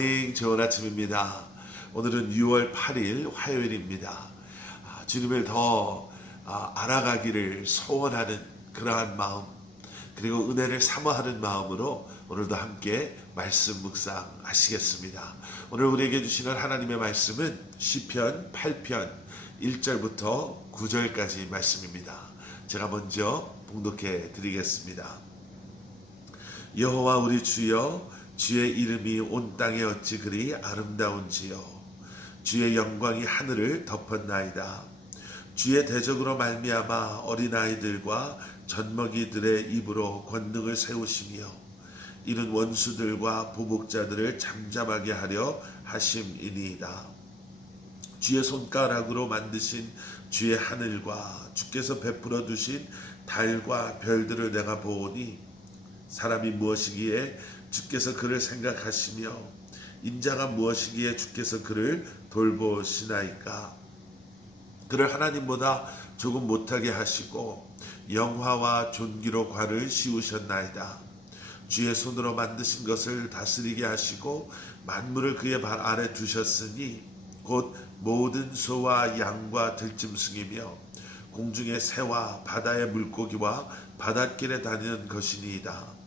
굿모닝, 좋은 아침입니다. 오늘은 6월 8일 화요일입니다. 주님을 더 알아가기를 소원하는 그러한 마음, 그리고 은혜를 사모하는 마음으로 오늘도 함께 말씀 묵상하시겠습니다. 오늘 우리에게 주시는 하나님의 말씀은 시편 8편 1절부터 9절까지 말씀입니다. 제가 먼저 봉독해 드리겠습니다. 여호와 우리 주여, 주의 이름이 온 땅에 어찌 그리 아름다운지요. 주의 영광이 하늘을 덮었나이다. 주의 대적으로 말미암아 어린아이들과 젖먹이들의 입으로 권능을 세우시며 이는 원수들과 보복자들을 잠잠하게 하려 하심이니이다. 주의 손가락으로 만드신 주의 하늘과 주께서 베풀어 두신 달과 별들을 내가 보오니 사람이 무엇이기에 주께서 그를 생각하시며 인자가 무엇이기에 주께서 그를 돌보시나이까. 그를 하나님보다 조금 못하게 하시고 영화와 존귀로 관을 씌우셨나이다. 주의 손으로 만드신 것을 다스리게 하시고 만물을 그의 발 아래 두셨으니 곧 모든 소와 양과 들짐승이며 공중의 새와 바다의 물고기와 바닷길에 다니는 것이니이다.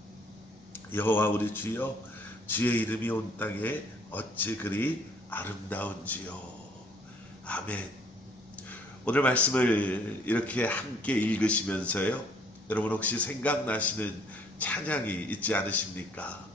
여호와 우리 주여, 주의 이름이 온 땅에 어찌 그리 아름다운지요. 아멘. 오늘 말씀을 이렇게 함께 읽으시면서요, 여러분 혹시 생각나시는 찬양이 있지 않으십니까?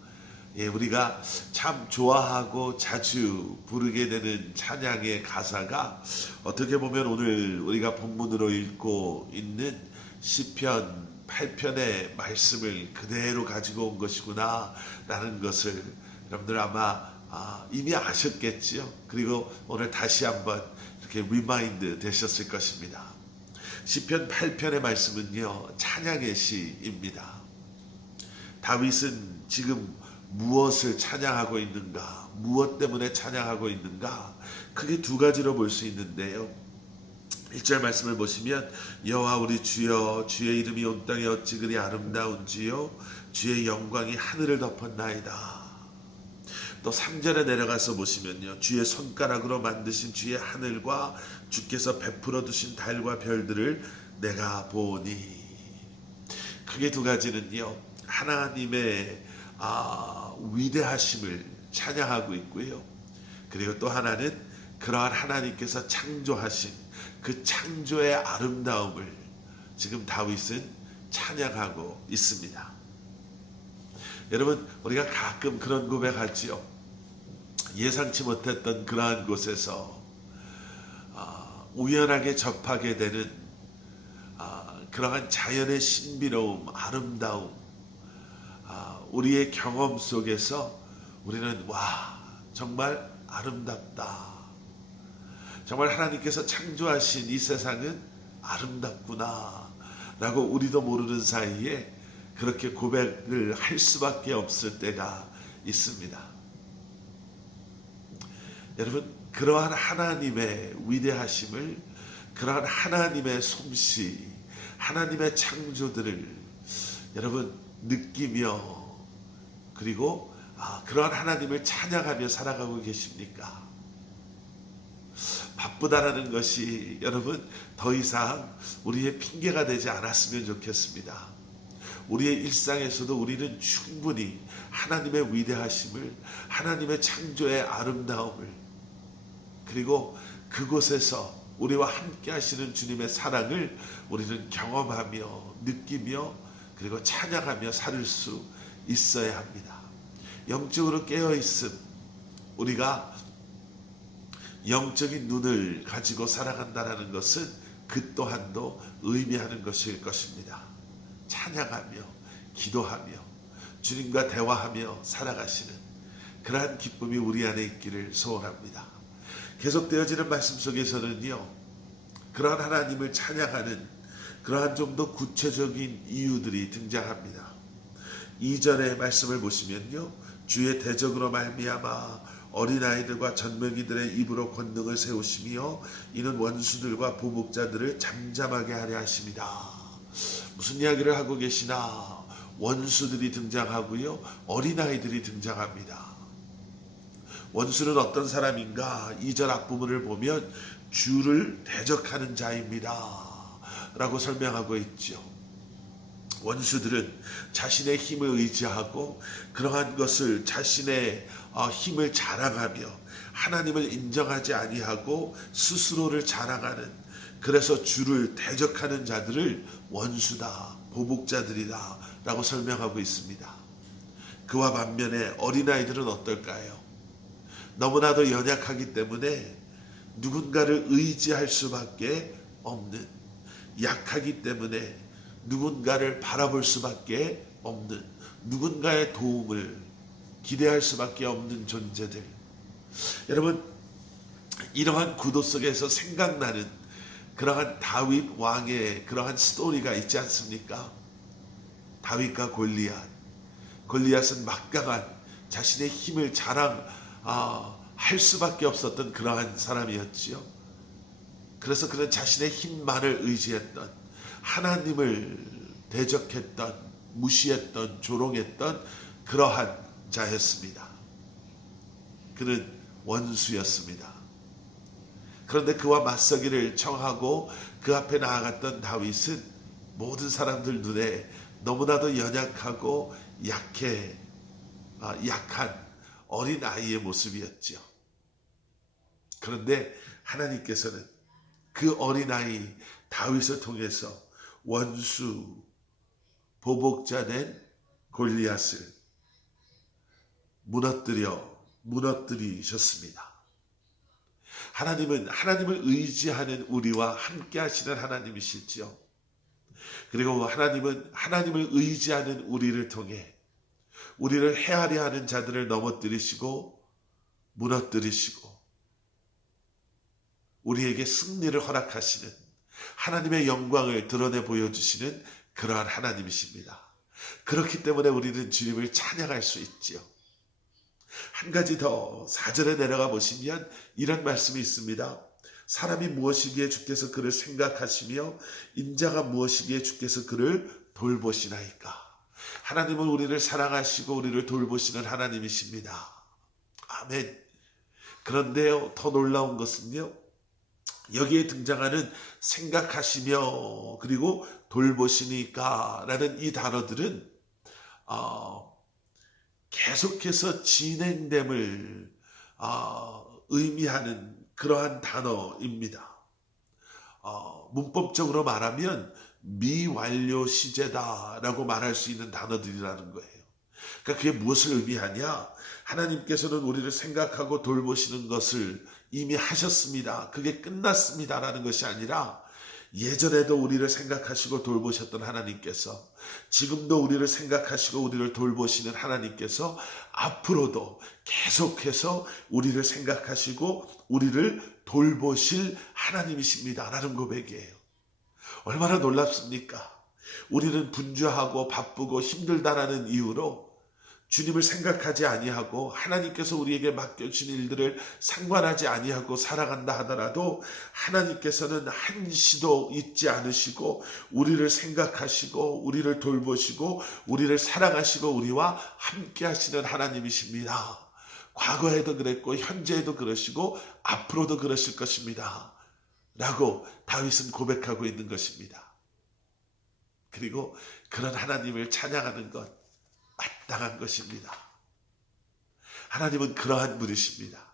우리가 참 좋아하고 자주 부르게 되는 찬양의 가사가 어떻게 보면 오늘 우리가 본문으로 읽고 있는 시편 8편의 말씀을 그대로 가지고 온 것이구나 라는 것을 여러분들 아마 이미 아셨겠지요. 그리고 오늘 다시 한번 이렇게 리마인드 되셨을 것입니다. 시편 8편의 말씀은요, 찬양의 시입니다. 다윗은 지금 무엇을 찬양하고 있는가, 무엇 때문에 찬양하고 있는가, 크게 두 가지로 볼 수 있는데요. 1절 말씀을 보시면 여호와 우리 주여, 주의 이름이 온 땅에 어찌 그리 아름다운지요. 주의 영광이 하늘을 덮었나이다. 또 3절에 내려가서 보시면요, 주의 손가락으로 만드신 주의 하늘과 주께서 베풀어 두신 달과 별들을 내가 보니. 크게 두 가지는요, 하나님의 위대하심을 찬양하고 있고요. 그리고 또 하나는 그러한 하나님께서 창조하신 그 창조의 아름다움을 지금 다윗은 찬양하고 있습니다. 여러분, 우리가 가끔 그런 고백하지요. 예상치 못했던 그러한 곳에서 우연하게 접하게 되는 그러한 자연의 신비로움, 아름다움, 우리의 경험 속에서 우리는 와, 정말 아름답다. 정말 하나님께서 창조하신 이 세상은 아름답구나 라고 우리도 모르는 사이에 그렇게 고백을 할 수밖에 없을 때가 있습니다. 여러분, 그러한 하나님의 위대하심을, 그러한 하나님의 솜씨, 하나님의 창조들을 여러분 느끼며, 그리고 그러한 하나님을 찬양하며 살아가고 계십니까? 바쁘다라는 것이 여러분 더 이상 우리의 핑계가 되지 않았으면 좋겠습니다. 우리의 일상에서도 우리는 충분히 하나님의 위대하심을, 하나님의 창조의 아름다움을, 그리고 그곳에서 우리와 함께 하시는 주님의 사랑을 우리는 경험하며 느끼며 그리고 찬양하며 살 수 있어야 합니다. 영적으로 깨어있음, 우리가 영적인 눈을 가지고 살아간다는 것은 그 또한도 의미하는 것일 것입니다. 찬양하며 기도하며 주님과 대화하며 살아가시는 그러한 기쁨이 우리 안에 있기를 소원합니다. 계속되어지는 말씀 속에서는요, 그러한 하나님을 찬양하는 그러한 좀 더 구체적인 이유들이 등장합니다. 2절의 말씀을 보시면요, 주의 대적으로 말미암아 어린아이들과 젖먹이들의 입으로 권능을 세우시며 이는 원수들과 보복자들을 잠잠하게 하려 하십니다. 무슨 이야기를 하고 계시나? 원수들이 등장하고요, 어린아이들이 등장합니다. 원수는 어떤 사람인가? 2절 앞부분을 보면 주를 대적하는 자입니다 라고 설명하고 있죠. 원수들은 자신의 힘을 의지하고 그러한 것을 자신의 힘을 자랑하며 하나님을 인정하지 아니하고 스스로를 자랑하는, 그래서 주를 대적하는 자들을 원수다, 보복자들이다 라고 설명하고 있습니다. 그와 반면에 어린아이들은 어떨까요? 너무나도 연약하기 때문에 누군가를 의지할 수밖에 없는, 약하기 때문에 누군가를 바라볼 수밖에 없는, 누군가의 도움을 기대할 수밖에 없는 존재들. 여러분, 이러한 구도 속에서 생각나는 그러한 다윗 왕의 그러한 스토리가 있지 않습니까? 다윗과 골리앗. 골리앗은 막강한 자신의 힘을 자랑할 수밖에 없었던 그러한 사람이었지요. 그래서 그는 자신의 힘만을 의지했던, 하나님을 대적했던, 무시했던, 조롱했던 그러한 자였습니다. 그는 원수였습니다. 그런데 그와 맞서기를 청하고 그 앞에 나아갔던 다윗은 모든 사람들 눈에 너무나도 연약하고 약한 어린 아이의 모습이었죠. 그런데 하나님께서는 그 어린 아이 다윗을 통해서 원수, 보복자된 골리앗을 무너뜨리셨습니다. 하나님은 하나님을 의지하는 우리와 함께 하시는 하나님이시죠. 그리고 하나님은 하나님을 의지하는 우리를 통해 우리를 헤아려 하는 자들을 넘어뜨리시고 무너뜨리시고 우리에게 승리를 허락하시는, 하나님의 영광을 드러내 보여주시는 그러한 하나님이십니다. 그렇기 때문에 우리는 주님을 찬양할 수 있지요. 한 가지 더 4절에 내려가 보시면 이런 말씀이 있습니다. 사람이 무엇이기에 주께서 그를 생각하시며 인자가 무엇이기에 주께서 그를 돌보시나이까. 하나님은 우리를 사랑하시고 우리를 돌보시는 하나님이십니다. 아멘. 그런데요, 더 놀라운 것은요, 여기에 등장하는 생각하시며 그리고 돌보시니까 라는 이 단어들은 계속해서 진행됨을 의미하는 그러한 단어입니다. 문법적으로 말하면 미완료 시제다라고 말할 수 있는 단어들이라는 거예요. 그러니까 그게 무엇을 의미하냐? 하나님께서는 우리를 생각하고 돌보시는 것을 이미 하셨습니다. 그게 끝났습니다라는 것이 아니라 예전에도 우리를 생각하시고 돌보셨던 하나님께서, 지금도 우리를 생각하시고 우리를 돌보시는 하나님께서 앞으로도 계속해서 우리를 생각하시고 우리를 돌보실 하나님이십니다 라는 고백이에요. 얼마나 놀랍습니까? 우리는 분주하고 바쁘고 힘들다라는 이유로 주님을 생각하지 아니하고 하나님께서 우리에게 맡겨주신 일들을 상관하지 아니하고 살아간다 하더라도 하나님께서는 한시도 잊지 않으시고 우리를 생각하시고 우리를 돌보시고 우리를 사랑하시고 우리와 함께 하시는 하나님이십니다. 과거에도 그랬고 현재에도 그러시고 앞으로도 그러실 것입니다 라고 다윗은 고백하고 있는 것입니다. 그리고 그런 하나님을 찬양하는 것 마땅한 것입니다. 하나님은 그러한 분이십니다.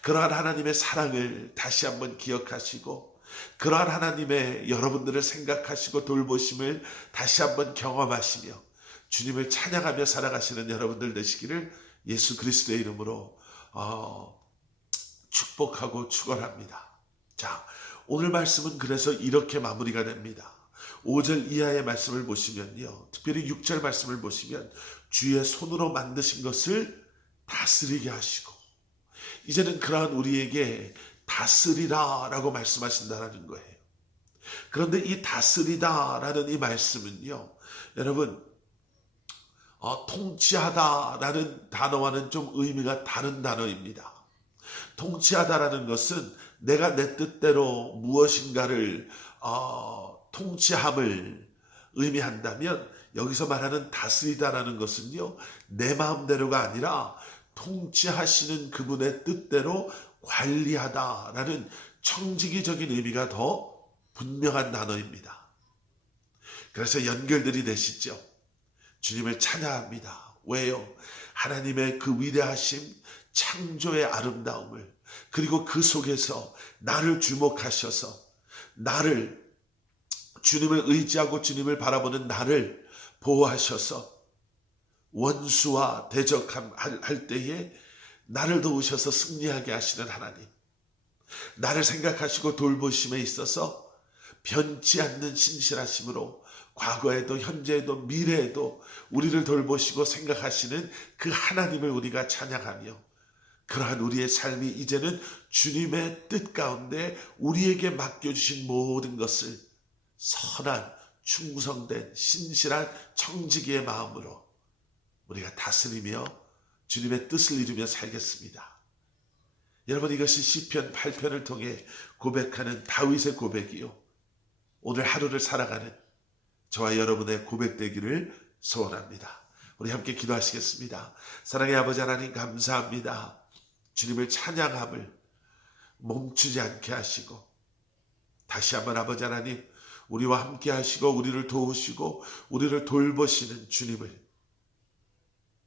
그러한 하나님의 사랑을 다시 한번 기억하시고 그러한 하나님의 여러분들을 생각하시고 돌보심을 다시 한번 경험하시며 주님을 찬양하며 살아가시는 여러분들 되시기를 예수 그리스도의 이름으로 축복하고 축원합니다. 자, 오늘 말씀은 그래서 이렇게 마무리가 됩니다. 5절 이하의 말씀을 보시면요, 특별히 6절 말씀을 보시면 주의 손으로 만드신 것을 다스리게 하시고, 이제는 그러한 우리에게 다스리라 라고 말씀하신다는 거예요. 그런데 이 다스리다 라는 이 말씀은요, 여러분, 통치하다 라는 단어와는 좀 의미가 다른 단어입니다. 통치하다라는 것은 내가 내 뜻대로 무엇인가를 통치함을 의미한다면, 여기서 말하는 다스리다라는 것은요, 내 마음대로가 아니라 통치하시는 그분의 뜻대로 관리하다라는 청지기적인 의미가 더 분명한 단어입니다. 그래서 연결들이 되시죠. 주님을 찬양합니다. 왜요? 하나님의 그 위대하심, 창조의 아름다움을, 그리고 그 속에서 나를 주목하셔서 나를, 주님을 의지하고 주님을 바라보는 나를 보호하셔서 원수와 대적할 때에 나를 도우셔서 승리하게 하시는 하나님, 나를 생각하시고 돌보심에 있어서 변치 않는 신실하심으로 과거에도 현재에도 미래에도 우리를 돌보시고 생각하시는 그 하나님을 우리가 찬양하며, 그러한 우리의 삶이 이제는 주님의 뜻 가운데 우리에게 맡겨주신 모든 것을 선한 충성된 신실한 청지기의 마음으로 우리가 다스리며 주님의 뜻을 이루며 살겠습니다. 여러분, 이것이 시편 8편을 통해 고백하는 다윗의 고백이요, 오늘 하루를 살아가는 저와 여러분의 고백되기를 소원합니다. 우리 함께 기도하시겠습니다. 사랑의 아버지 하나님, 감사합니다. 주님을 찬양함을 멈추지 않게 하시고, 다시 한번 아버지 하나님, 우리와 함께 하시고 우리를 도우시고 우리를 돌보시는 주님을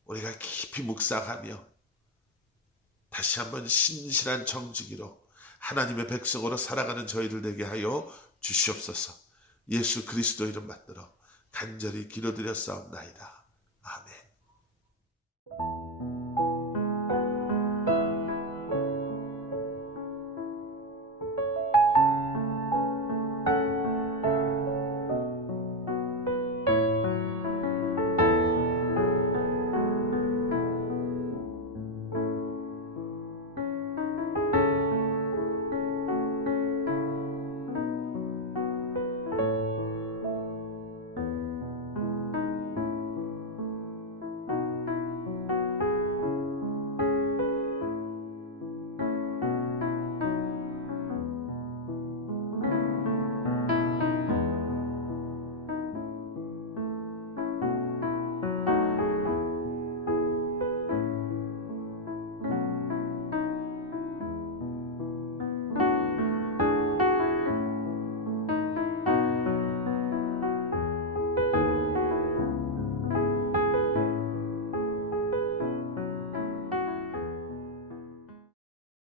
우리가 깊이 묵상하며 다시 한번 신실한 정직이로 하나님의 백성으로 살아가는 저희를 되게 하여 주시옵소서. 예수 그리스도 이름 받들어 간절히 기도드렸사옵나이다. 아멘.